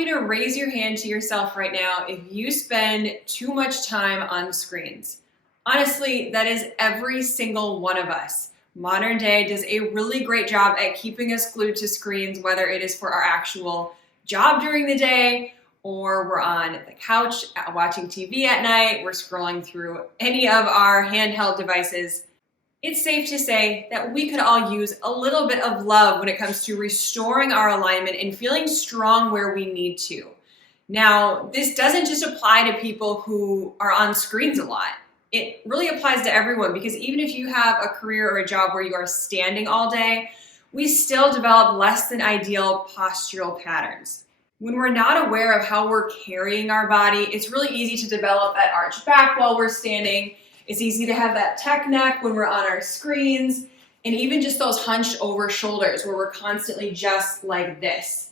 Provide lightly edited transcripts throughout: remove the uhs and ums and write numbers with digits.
you to raise your hand to yourself right now if you spend too much time on screens. Honestly, that is every single one of us. Modern day does a really great job at keeping us glued to screens, whether it is for our actual job during the day, or we're on the couch watching TV at night, we're scrolling through any of our handheld devices. It's safe to say that we could all use a little bit of love when it comes to restoring our alignment and feeling strong where we need to. Now, this doesn't just apply to people who are on screens a lot. It really applies to everyone, because even if you have a career or a job where you are standing all day, we still develop less than ideal postural patterns. When we're not aware of how we're carrying our body, it's really easy to develop that arched back while we're standing. It's easy to have that tech neck when we're on our screens, and even just those hunched over shoulders where we're constantly just like this.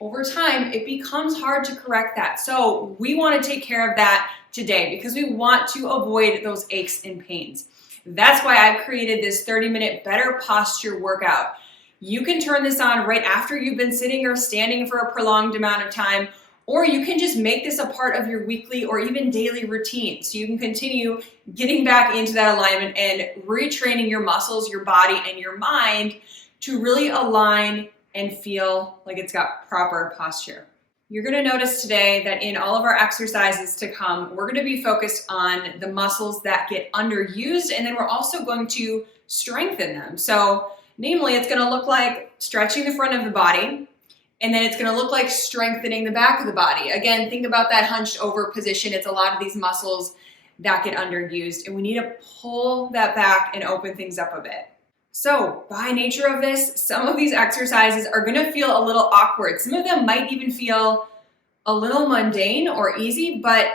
Over time, it becomes hard to correct that. So we want to take care of that today because we want to avoid those aches and pains. That's why I've created this 30-minute better posture workout. You can turn this on right after you've been sitting or standing for a prolonged amount of time, or you can just make this a part of your weekly or even daily routine so you can continue getting back into that alignment and retraining your muscles, your body, and your mind to really align and feel like it's got proper posture. You're going to notice today that in all of our exercises to come, we're going to be focused on the muscles that get underused, and then we're also going to strengthen them. So namely, it's going to look like stretching the front of the body, and then it's going to look like strengthening the back of the body. Again, think about that hunched over position. It's a lot of these muscles that get underused, and we need to pull that back and open things up a bit. So by nature of this, some of these exercises are going to feel a little awkward. Some of them might even feel a little mundane or easy, but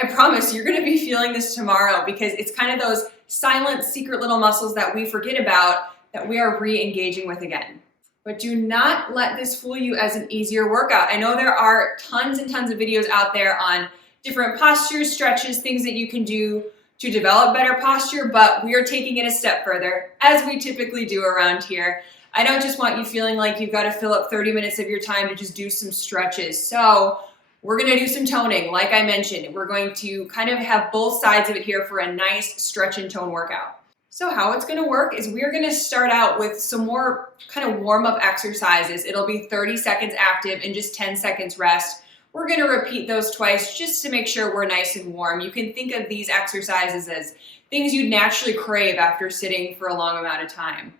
I promise you're going to be feeling this tomorrow, because it's kind of those silent, secret little muscles that we forget about that we are re-engaging with again. But do not let this fool you as an easier workout. I know there are tons and tons of videos out there on different postures, stretches, things that you can do to develop better posture, but we are taking it a step further, as we typically do around here. I don't just want you feeling like you've got to fill up 30 minutes of your time to just do some stretches. So we're going to do some toning. Like I mentioned, we're going to kind of have both sides of it here for a nice stretch and tone workout. So how it's going to work is we're going to start out with some more kind of warm-up exercises. It'll be 30 seconds active and just 10 seconds rest. We're going to repeat those twice just to make sure we're nice and warm. You can think of these exercises as things you'd naturally crave after sitting for a long amount of time.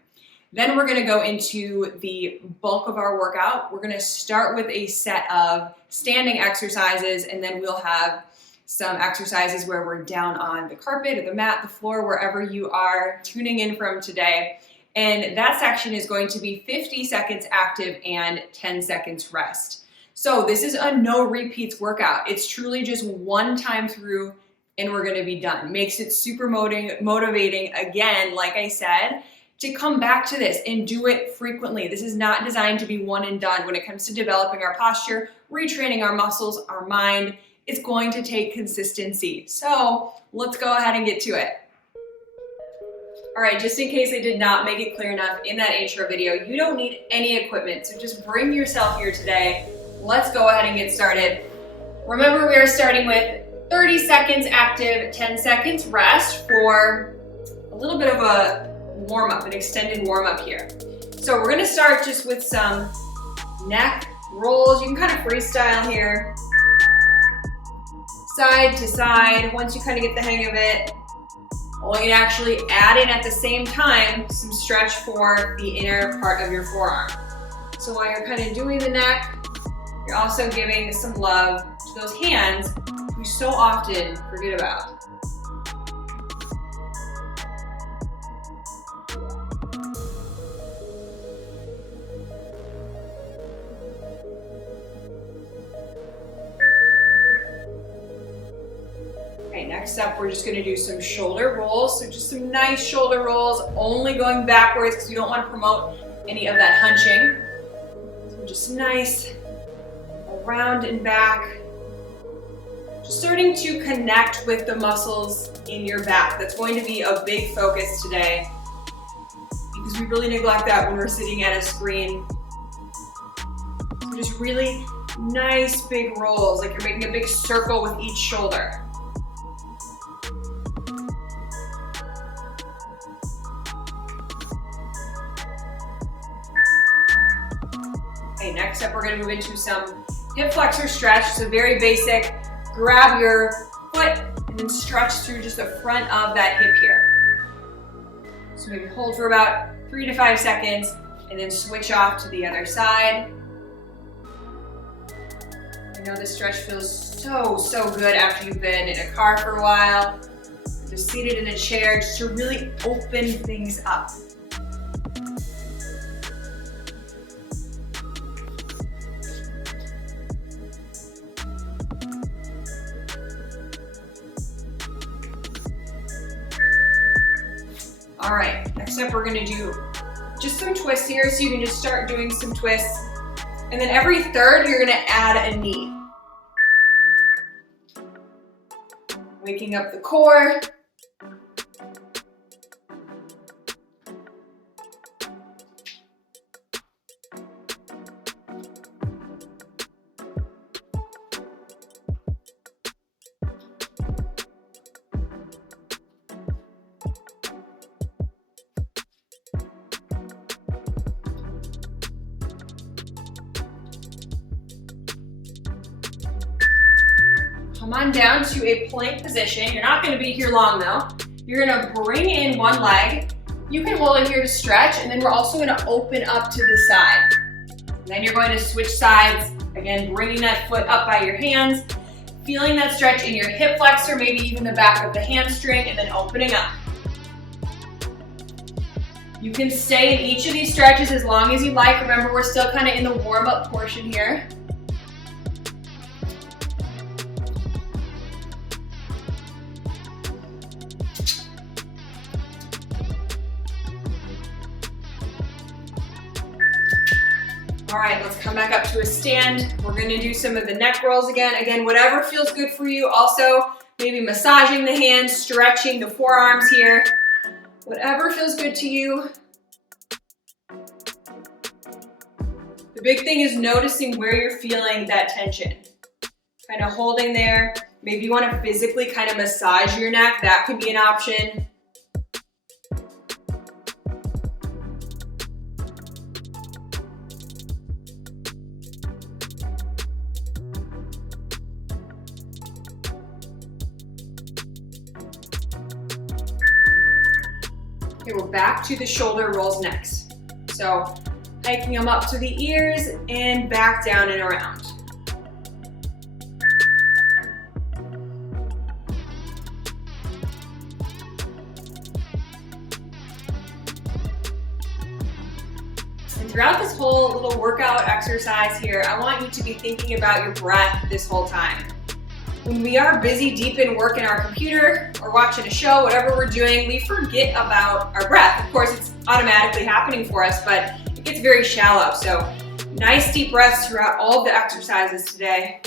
Then we're going to go into the bulk of our workout. We're going to start with a set of standing exercises, and then we'll have some exercises where we're down on the carpet or the mat, the floor, wherever you are tuning in from today. And that section is going to be 50 seconds active and 10 seconds rest. So this is a no repeats workout. It's truly just one time through and we're going to be done. Makes it super motivating, again, like I said, to come back to this and do it frequently. This is not designed to be one and done when it comes to developing our posture, retraining our muscles, our mind. It's going to take consistency. So let's go ahead and get to it. All right, just in case I did not make it clear enough in that intro video, you don't need any equipment. So just bring yourself here today. Let's go ahead and get started. Remember, we are starting with 30 seconds active, 10 seconds rest for a little bit of a warm-up, an extended warm-up here. So we're gonna start just with some neck rolls. You can kind of freestyle here. Side to side, once you kind of get the hang of it, or you can actually add in at the same time some stretch for the inner part of your forearm. So while you're kind of doing the neck, you're also giving some love to those hands you so often forget about. Next up, we're just going to do some shoulder rolls. So just some nice shoulder rolls, only going backwards because we don't want to promote any of that hunching. So just nice around and back. Just starting to connect with the muscles in your back. That's going to be a big focus today because we really neglect that when we're sitting at a screen. So just really nice big rolls, like you're making a big circle with each shoulder. Okay, next up we're going to move into some hip flexor stretch. So very basic. Grab your foot and then stretch through just the front of that hip here. So maybe hold for about 3 to 5 seconds and then switch off to the other side. I know this stretch feels so good after you've been in a car for a while, just seated in a chair, just to really open things up. All right, next up we're gonna do just some twists here, so you can just start doing some twists. And then every third, you're gonna add a knee. Waking up the core. Come on down to a plank position. You're not going to be here long though. You're going to bring in one leg. You can hold it here to stretch, and then we're also going to open up to the side. And then you're going to switch sides. Again, bringing that foot up by your hands, feeling that stretch in your hip flexor, maybe even the back of the hamstring, and then opening up. You can stay in each of these stretches as long as you like. Remember, we're still kind of in the warm-up portion here. All right, let's come back up to a stand. We're gonna do some of the neck rolls again. Again, whatever feels good for you. Also, maybe massaging the hands, stretching the forearms here. Whatever feels good to you. The big thing is noticing where you're feeling that tension. Kind of holding there. Maybe you wanna physically kind of massage your neck. That could be an option. Okay, we're back to the shoulder rolls next. So hiking them up to the ears and back down and around. And throughout this whole little workout exercise here, I want you to be thinking about your breath this whole time. When we are busy deep in work in our computer or watching a show, whatever we're doing, we forget about our breath. Of course, it's automatically happening for us, but it gets very shallow. So nice deep breaths throughout all of the exercises today.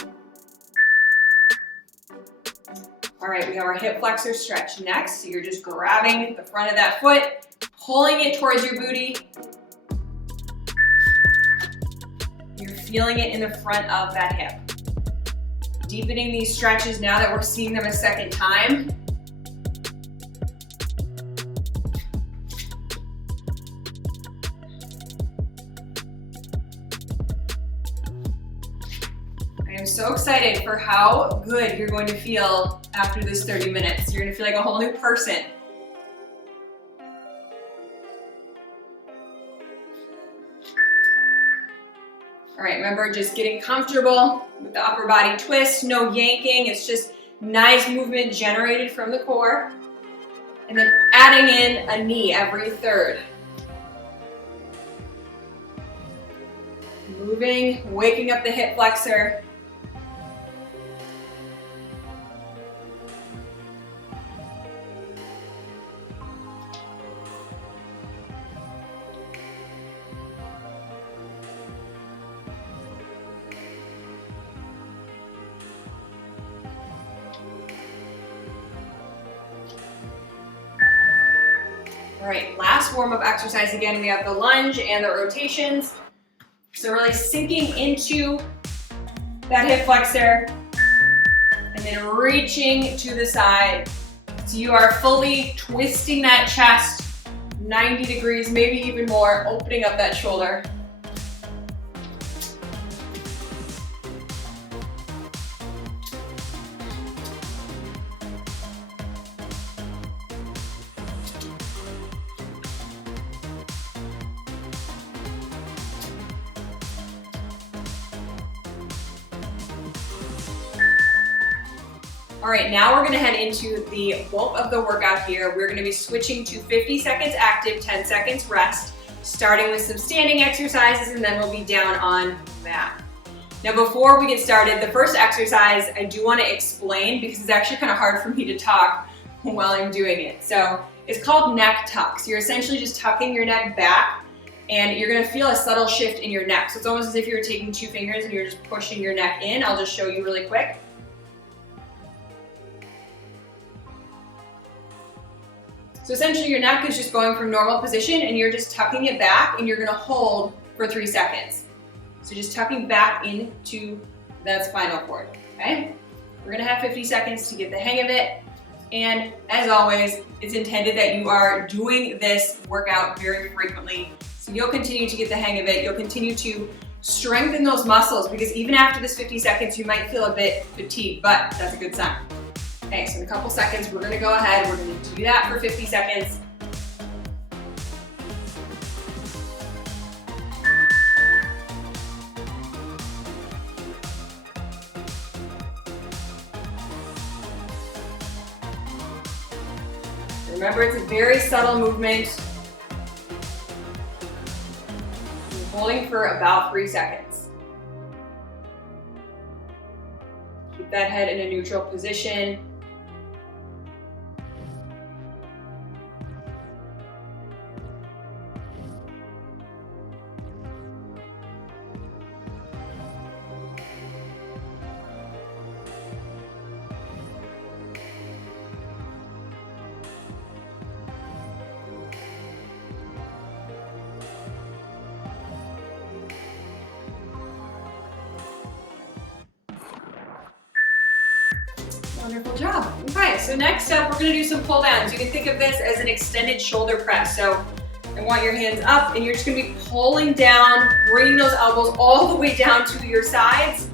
All right, we have our hip flexor stretch next. So you're just grabbing the front of that foot, pulling it towards your booty. You're feeling it in the front of that hip. Deepening these stretches now that we're seeing them a second time. I am so excited for how good you're going to feel after this 30 minutes. You're going to feel like a whole new person. All right, remember just getting comfortable with the upper body twist, no yanking. It's just nice movement generated from the core. And then adding in a knee every third. Moving, waking up the hip flexor. All right, last warm-up exercise. Again, we have the lunge and the rotations. So really sinking into that hip flexor, and then reaching to the side. So you are fully twisting that chest 90 degrees, maybe even more, opening up that shoulder. All right, now we're gonna head into the bulk of the workout here. We're gonna be switching to 50 seconds active, 10 seconds rest, starting with some standing exercises, and then we'll be down on mat. Now, before we get started, the first exercise I do wanna explain because it's actually kind of hard for me to talk while I'm doing it. So it's called neck tucks. You're essentially just tucking your neck back, and you're gonna feel a subtle shift in your neck. So it's almost as if you were taking two fingers and you're just pushing your neck in. I'll just show you really quick. So essentially your neck is just going from normal position and you're just tucking it back, and you're gonna hold for 3 seconds. So just tucking back into that spinal cord, okay? We're gonna have 50 seconds to get the hang of it. And as always, it's intended that you are doing this workout very frequently. So you'll continue to get the hang of it. You'll continue to strengthen those muscles, because even after this 50 seconds, you might feel a bit fatigued, but that's a good sign. Okay, so in a couple seconds, we're gonna go ahead, we're gonna do that for 50 seconds. Remember, it's a very subtle movement. You're holding for about 3 seconds. Keep that head in a neutral position. Wonderful job. Okay, so next up, we're gonna do some pull downs. You can think of this as an extended shoulder press. So I want your hands up, and you're just gonna be pulling down, bringing those elbows all the way down to your sides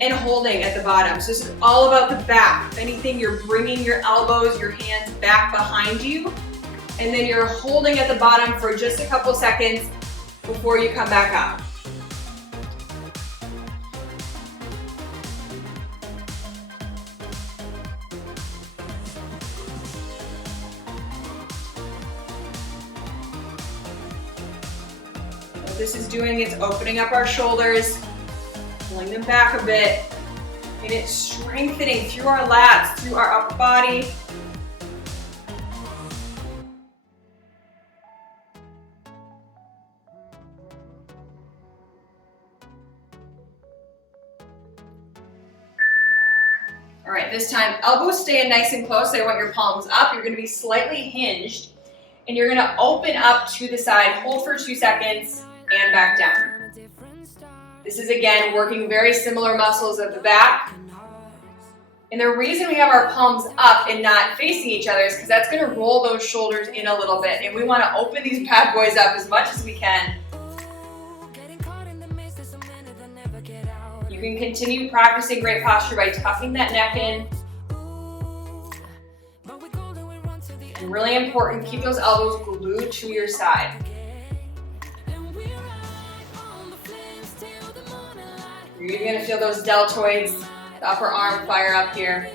and holding at the bottom. So this is all about the back. If anything, you're bringing your elbows, your hands back behind you, and then you're holding at the bottom for just a couple seconds before you come back up. What this is doing is opening up our shoulders, pulling them back a bit, and it's strengthening through our lats, through our upper body. All right, this time, elbows staying nice and close. I want your palms up. You're gonna be slightly hinged, and you're gonna open up to the side, hold for 2 seconds, and back down. This is, again, working very similar muscles at the back. And the reason we have our palms up and not facing each other is because that's gonna roll those shoulders in a little bit, and we wanna open these bad boys up as much as we can. You can continue practicing great posture by tucking that neck in. And really important, keep those elbows glued to your side. You're even gonna feel those deltoids, the upper arm fire up here.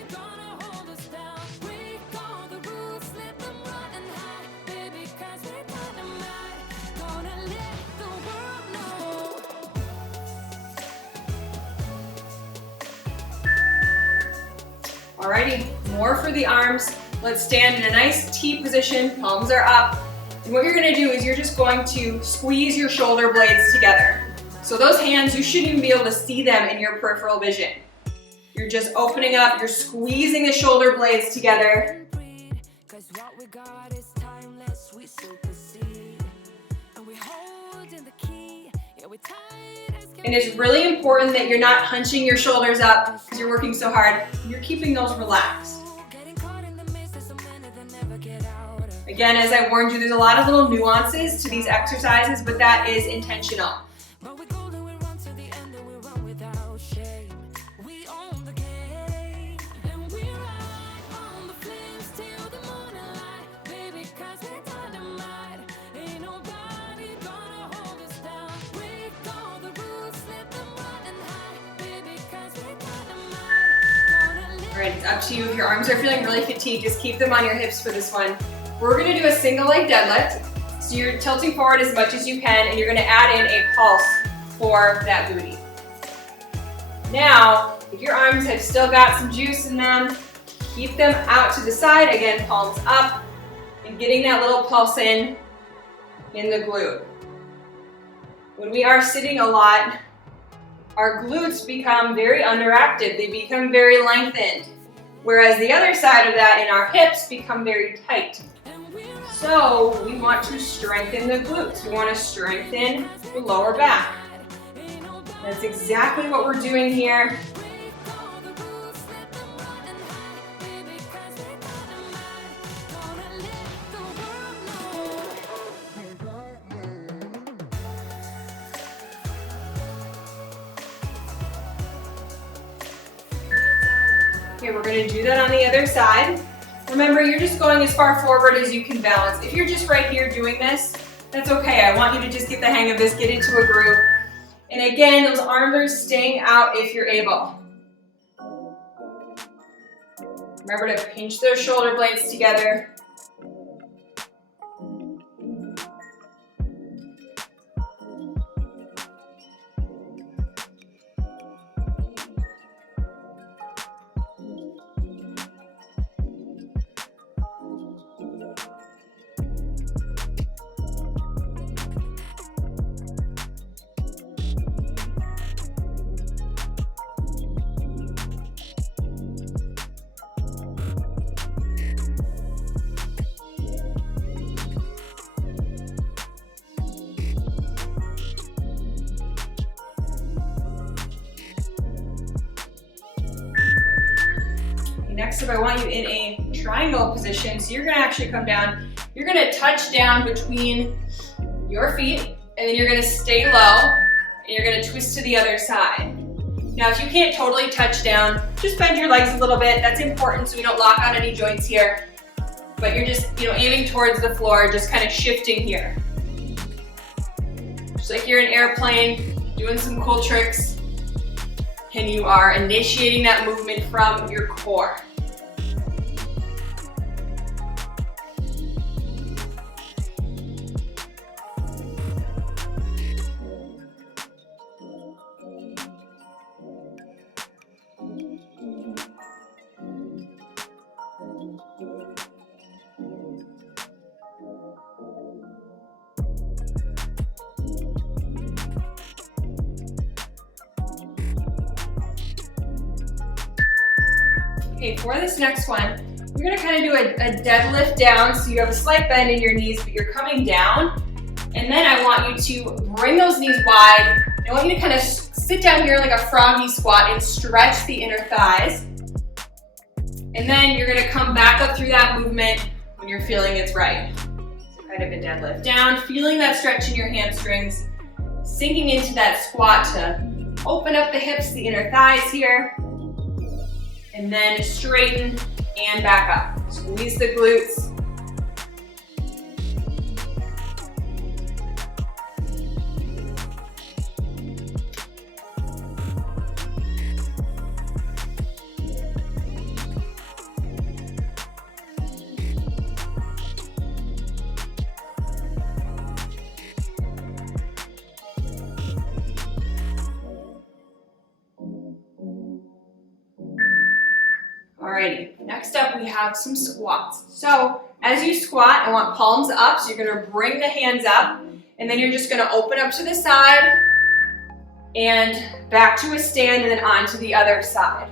Alrighty, more for the arms. Let's stand in a nice T position, palms are up. And what you're gonna do is you're just going to squeeze your shoulder blades together. So those hands, you shouldn't even be able to see them in your peripheral vision. You're just opening up, you're squeezing the shoulder blades together. And it's really important that you're not hunching your shoulders up because you're working so hard. You're keeping those relaxed. Again, as I warned you, there's a lot of little nuances to these exercises, but that is intentional. All right, it's up to you. If your arms are feeling really fatigued, just keep them on your hips for this one. We're gonna do a single leg deadlift. So you're tilting forward as much as you can, and you're gonna add in a pulse for that booty. Now, if your arms have still got some juice in them, keep them out to the side. Again, palms up, and getting that little pulse in the glute. When we are sitting a lot, our glutes become very underactive. They become very lengthened. Whereas the other side of that in our hips become very tight. So we want to strengthen the glutes. We want to strengthen the lower back. That's exactly what we're doing here. Okay, we're going to do that on the other side. Remember, you're just going as far forward as you can balance. If you're just right here doing this, that's okay. I want you to just get the hang of this, get into a groove. And again, those arms are staying out if you're able. Remember to pinch those shoulder blades together. Next up, I want you in a triangle position. So you're gonna actually come down. You're gonna touch down between your feet, and then you're gonna stay low, and you're gonna twist to the other side. Now, if you can't totally touch down, just bend your legs a little bit. That's important so we don't lock out any joints here. But you're just, aiming towards the floor, just kind of shifting here. Just like you're an airplane, doing some cool tricks. And you are initiating that movement from your core. Okay, for this next one, you're gonna kind of do a deadlift down, so you have a slight bend in your knees, but you're coming down. And then I want you to bring those knees wide. I want you to kind of sit down here like a froggy squat and stretch the inner thighs. And then you're gonna come back up through that movement when you're feeling it's right. So kind of a deadlift down, feeling that stretch in your hamstrings, sinking into that squat to open up the hips, the inner thighs here. And then straighten and back up. Squeeze the glutes. Alrighty, next up we have some squats. So as you squat, I want palms up, so you're gonna bring the hands up, and then you're just gonna open up to the side, and back to a stand, and then on to the other side.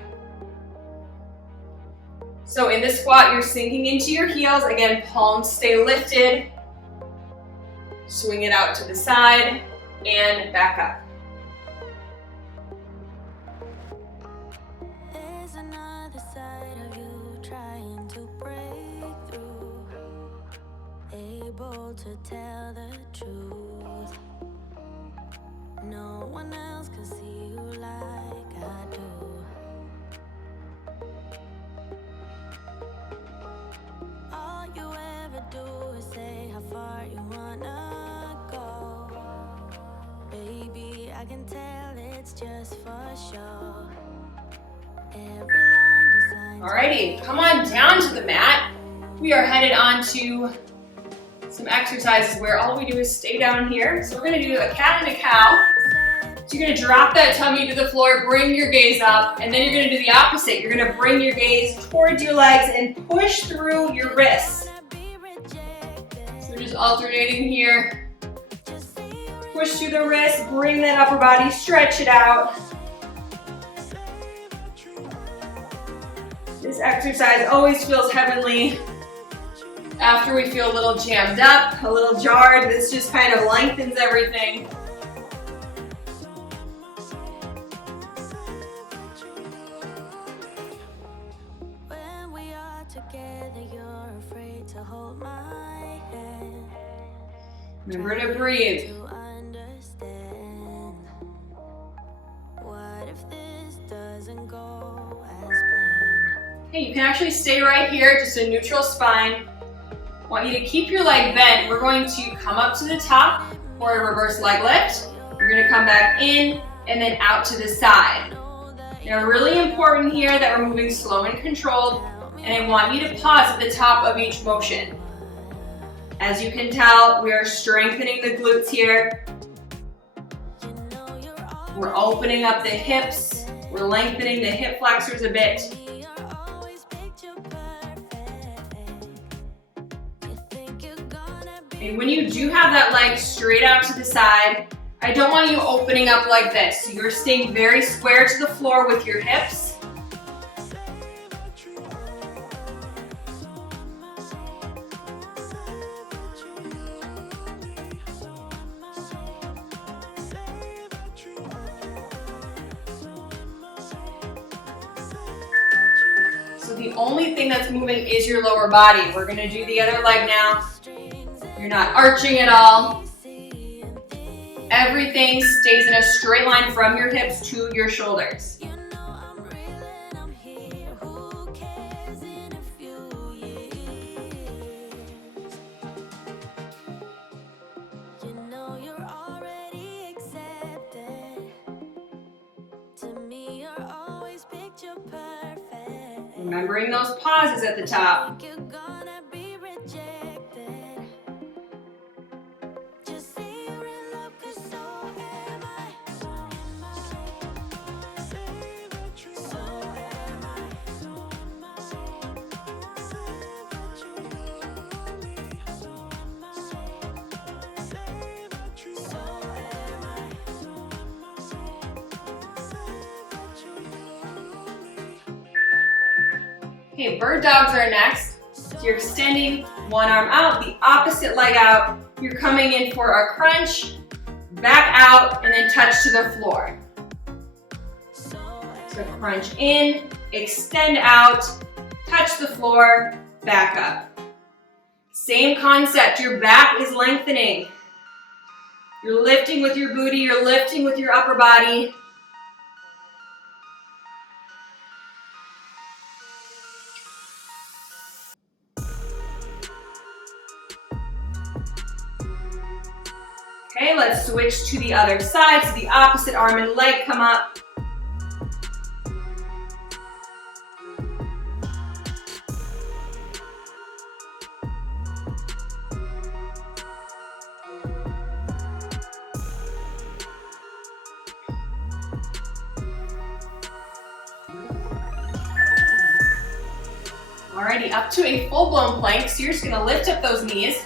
So in the squat, you're sinking into your heels. Again, palms stay lifted. Swing it out to the side, and back up. There's another side of you trying to break through, able to tell the truth. No one else can see you like I do. All you ever do is say how far you wanna go. Baby, I can tell it's just for show. Every line designed. Alrighty, come on down to the mat. We are headed on to some exercises where all we do is stay down here. So we're gonna do a cat and a cow. So you're gonna drop that tummy to the floor, bring your gaze up, and then you're gonna do the opposite. You're gonna bring your gaze towards your legs and push through your wrists. So just alternating here. Push through the wrist, bring that upper body, stretch it out. This exercise always feels heavenly after we feel a little jammed up, a little jarred. This just kind of lengthens everything. When we are together, you're afraid to hold my hand. Remember to breathe. To understand. What if this doesn't go as planned? Okay, you can actually stay right here, just a neutral spine. I want you to keep your leg bent. We're going to come up to the top for a reverse leg lift. You're gonna come back in and then out to the side. Now, really important here that we're moving slow and controlled, and I want you to pause at the top of each motion. As you can tell, we are strengthening the glutes here. We're opening up the hips. We're lengthening the hip flexors a bit. And when you do have that leg straight out to the side, I don't want you opening up like this. So you're staying very square to the floor with your hips. So the only thing that's moving is your lower body. We're gonna do the other leg now. You're not arching at all. Everything stays in a straight line from your hips to your shoulders. Remembering those pauses at the top. Okay, bird dogs are next. So you're extending one arm out, the opposite leg out. You're coming in for a crunch, back out, and then touch to the floor. So crunch in, extend out, touch the floor, back up. Same concept, your back is lengthening. You're lifting with your booty, you're lifting with your upper body. Okay, let's switch to the other side. So the opposite arm and leg come up. Alrighty, up to a full-blown plank. So you're just gonna lift up those knees.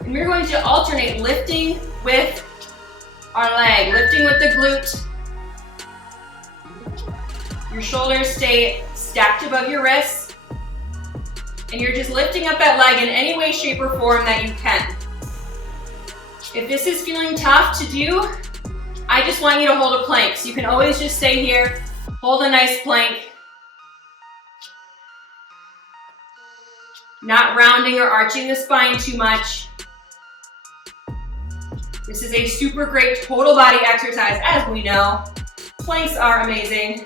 And we're going to alternate lifting with our leg, lifting with the glute. Your shoulders stay stacked above your wrists. And you're just lifting up that leg in any way, shape, or form that you can. If this is feeling tough to do, I just want you to hold a plank. So you can always just stay here, hold a nice plank. Not rounding or arching the spine too much. This is a super great total body exercise, as we know. Planks are amazing.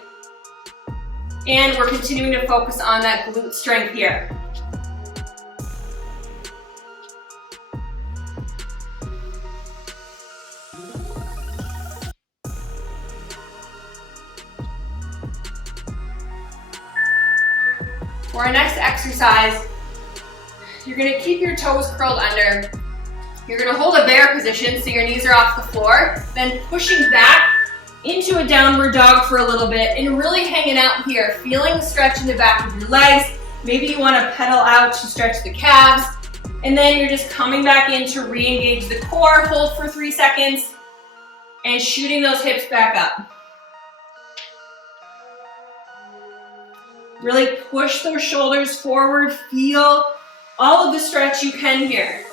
And we're continuing to focus on that glute strength here. For our next exercise, you're gonna keep your toes curled under. You're gonna hold a bear position so your knees are off the floor, then pushing back into a downward dog for a little bit and really hanging out here, feeling the stretch in the back of your legs. Maybe you wanna pedal out to stretch the calves, and then you're just coming back in to re-engage the core, hold for 3 seconds, and shooting those hips back up. Really push those shoulders forward, feel all of the stretch you can here.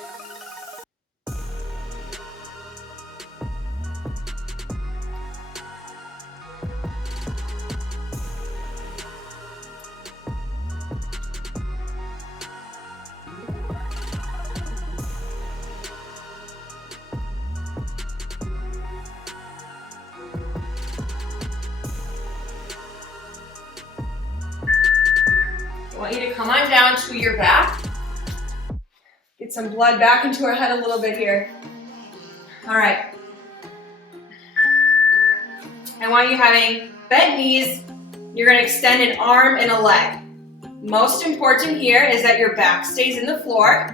I want you to come on down to your back. Get some blood back into our head a little bit here. All right. I want you having bent knees. You're going to extend an arm and a leg. Most important here is that your back stays in the floor.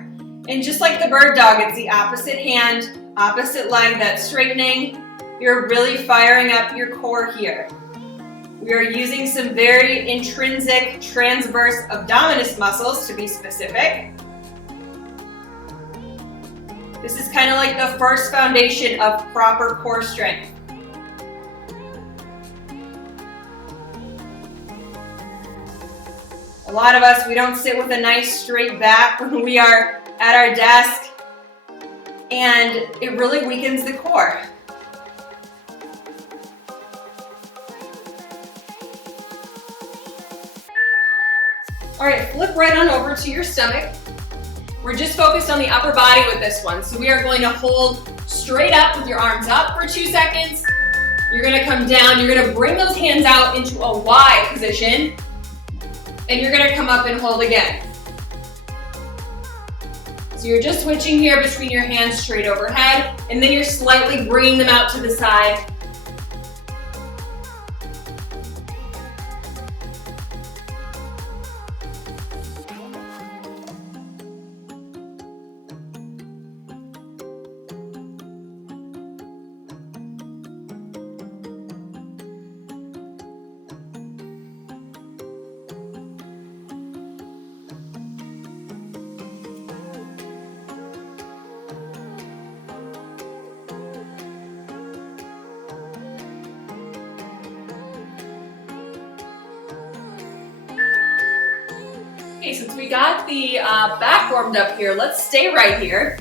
And just like the bird dog, it's the opposite hand, opposite leg that's straightening. You're really firing up your core here. We are using some very intrinsic transverse abdominis muscles to be specific. This is kind of like the first foundation of proper core strength. A lot of us, we don't sit with a nice straight back when we are at our desk, and it really weakens the core. All right, flip right on over to your stomach. We're just focused on the upper body with this one. So we are going to hold straight up with your arms up for 2 seconds. You're gonna come down, you're gonna bring those hands out into a Y position, and you're gonna come up and hold again. So you're just switching here between your hands straight overhead, and then you're slightly bringing them out to the side. Okay, since we got the back warmed up here, let's stay right here.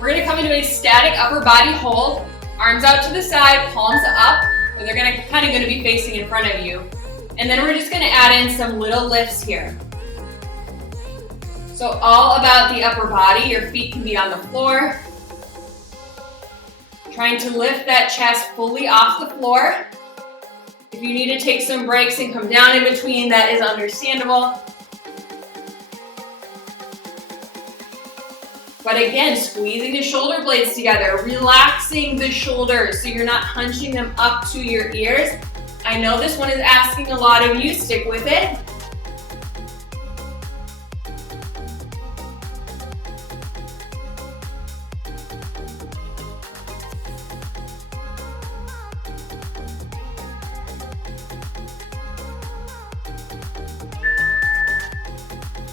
We're gonna come into a static upper body hold, arms out to the side, palms up, or they're kind of gonna be facing in front of you. And then we're just gonna add in some little lifts here. So all about the upper body, your feet can be on the floor. Trying to lift that chest fully off the floor. If you need to take some breaks and come down in between, that is understandable. But again, squeezing the shoulder blades together, relaxing the shoulders so you're not hunching them up to your ears. I know this one is asking a lot of you, stick with it.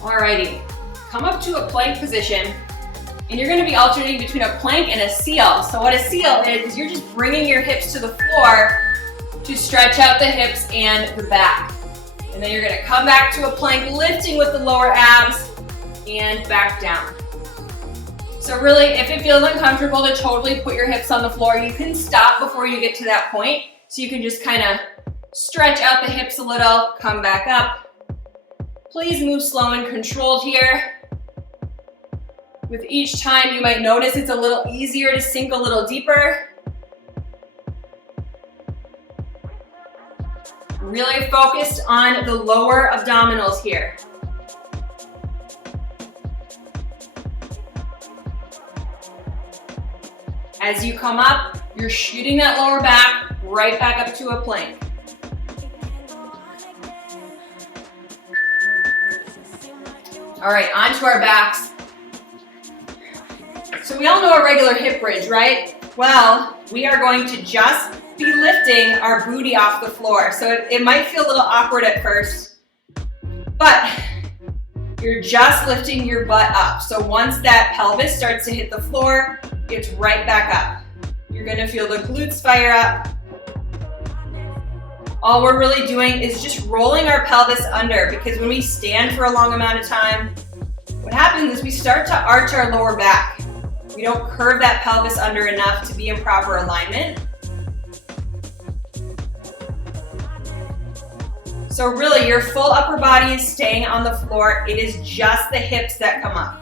Alrighty, come up to a plank position. And you're gonna be alternating between a plank and a seal. So what a seal is you're just bringing your hips to the floor to stretch out the hips and the back. And then you're gonna come back to a plank, lifting with the lower abs and back down. So really, if it feels uncomfortable to totally put your hips on the floor, you can stop before you get to that point. So you can just kind of stretch out the hips a little, come back up. Please move slow and controlled here. With each time, you might notice it's a little easier to sink a little deeper. Really focused on the lower abdominals here. As you come up, you're shooting that lower back right back up to a plank. All right, onto our backs. So we all know a regular hip bridge, right? Well, we are going to just be lifting our booty off the floor. So it might feel a little awkward at first, but you're just lifting your butt up. So once that pelvis starts to hit the floor, it's right back up. You're gonna feel the glutes fire up. All we're really doing is just rolling our pelvis under, because when we stand for a long amount of time, what happens is we start to arch our lower back. We don't curve that pelvis under enough to be in proper alignment. So really, your full upper body is staying on the floor. It is just the hips that come up.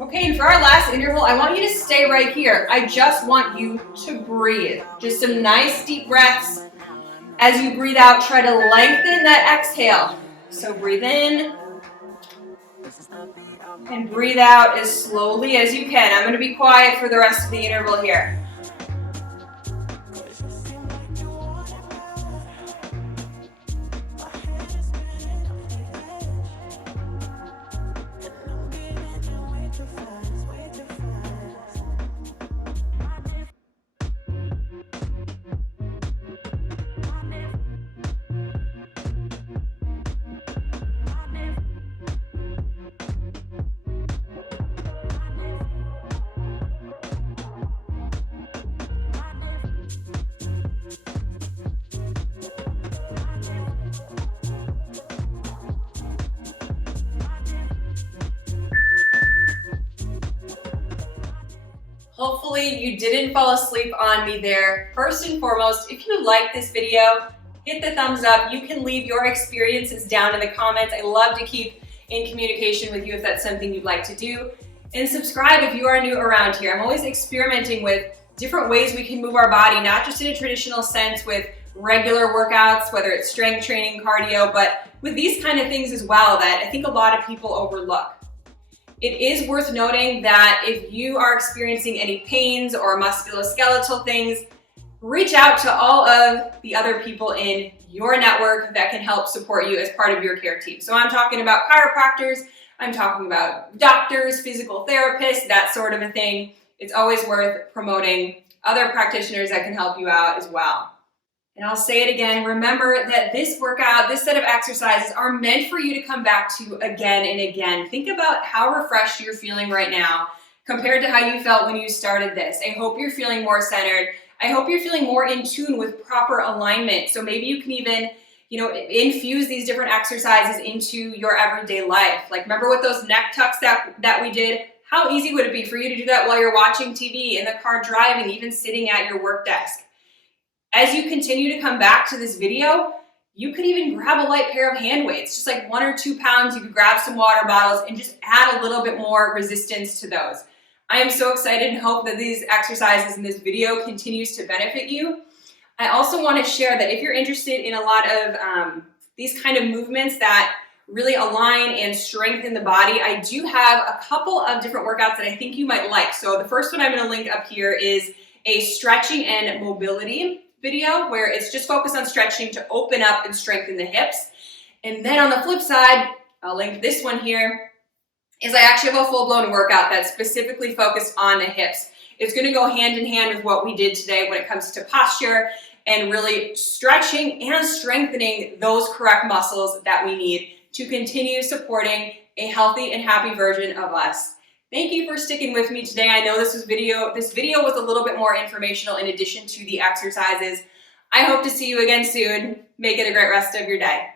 Okay, and for our last interval, I want you to stay right here. I just want you to breathe. Just some nice deep breaths. As you breathe out, try to lengthen that exhale. So breathe in and breathe out as slowly as you can. I'm going to be quiet for the rest of the interval here. Hopefully you didn't fall asleep on me there. First and foremost, if you like this video, hit the thumbs up. You can leave your experiences down in the comments. I love to keep in communication with you if that's something you'd like to do. And subscribe if you are new around here. I'm always experimenting with different ways we can move our body, not just in a traditional sense with regular workouts, whether it's strength training, cardio, but with these kind of things as well that I think a lot of people overlook. It is worth noting that if you are experiencing any pains or musculoskeletal things, reach out to all of the other people in your network that can help support you as part of your care team. So I'm talking about chiropractors, I'm talking about doctors, physical therapists, that sort of a thing. It's always worth promoting other practitioners that can help you out as well. And I'll say it again, remember that this workout, this set of exercises are meant for you to come back to again and again. Think about how refreshed you're feeling right now compared to how you felt when you started this. I hope you're feeling more centered. I hope you're feeling more in tune with proper alignment. So maybe you can even, infuse these different exercises into your everyday life. Like remember with those neck tucks that we did? How easy would it be for you to do that while you're watching TV, in the car driving, even sitting at your work desk? As you continue to come back to this video, you could even grab a light pair of hand weights, just like 1 or 2 pounds. You could grab some water bottles and just add a little bit more resistance to those. I am so excited and hope that these exercises in this video continues to benefit you. I also want to share that if you're interested in a lot of these kind of movements that really align and strengthen the body, I do have a couple of different workouts that I think you might like. So the first one I'm going to link up here is a stretching and mobility video where it's just focused on stretching to open up and strengthen the hips. And then on the flip side, I'll link this one here, is I actually have a full-blown workout that's specifically focused on the hips. It's going to go hand in hand with what we did today when it comes to posture and really stretching and strengthening those correct muscles that we need to continue supporting a healthy and happy version of us. Thank you for sticking with me today. I know this video was a little bit more informational in addition to the exercises. I hope to see you again soon. Make it a great rest of your day.